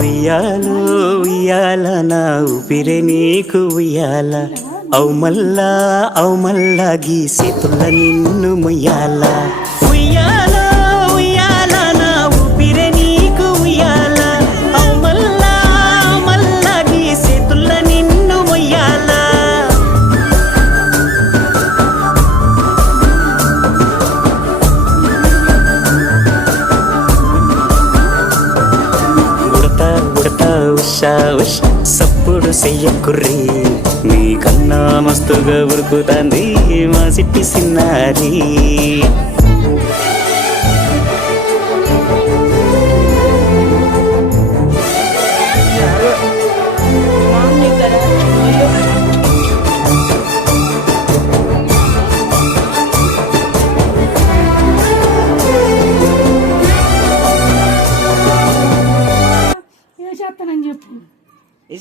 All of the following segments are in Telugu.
ఉయ్యాలో ఉయ్యాల నా ఊపిరే నీకు ఉయ్యాల అవు మల్లా గీసేతుల్ల నిన్ను ముయ్యాల ఉయ్యాలో ఉయ్యాల నా ఊపిరే నీకు ఉయ్యాల అవు మల్లా గీసేతుల్ల నిన్ను ముయ్యాల ఉషా ఉష్ సప్పుడు చెయ్యకుర్రీ నీ కన్నా మస్తుగా ఉరుకుతాంది మా సిట్టి సిన్నారి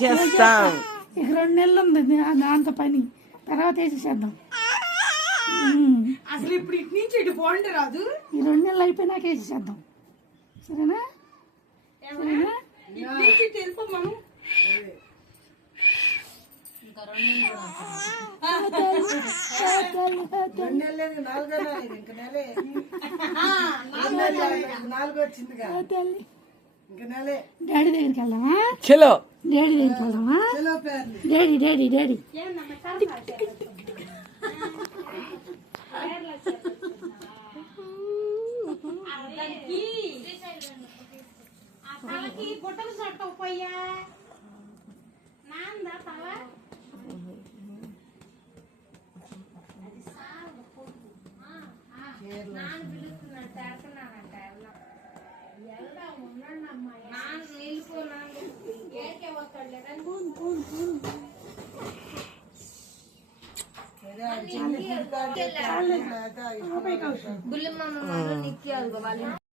చేస్తాం. ఇక 2 నెలలు ఉంది దాంతో పని, తర్వాత వేసేసేద్దాం. అసలు ఇప్పుడు ఇటు నుంచి ఇటు పోండి రాదు. ఈ 2 నెలలు అయిపోయినాక వేసేసేద్దాం. సరేనా? తెలుపు మనం డాడీ దగ్గరికి వెళ్దామా? చలో డాడీ దగ్గరికి వెళ్దామా? డాడీ డాడీ డాడీ బొట్టలు చట్టవు పోయా నాందా తల నాన్న పిలుస్తున్నట్టు అడుగుతున్నానంట. వెళ్దాం ఉండండి అమ్మాయి, నాన్న వెళ్ళిపోనాను ఏకే వస్తాడులే. బుల్లి మామ నిక్కి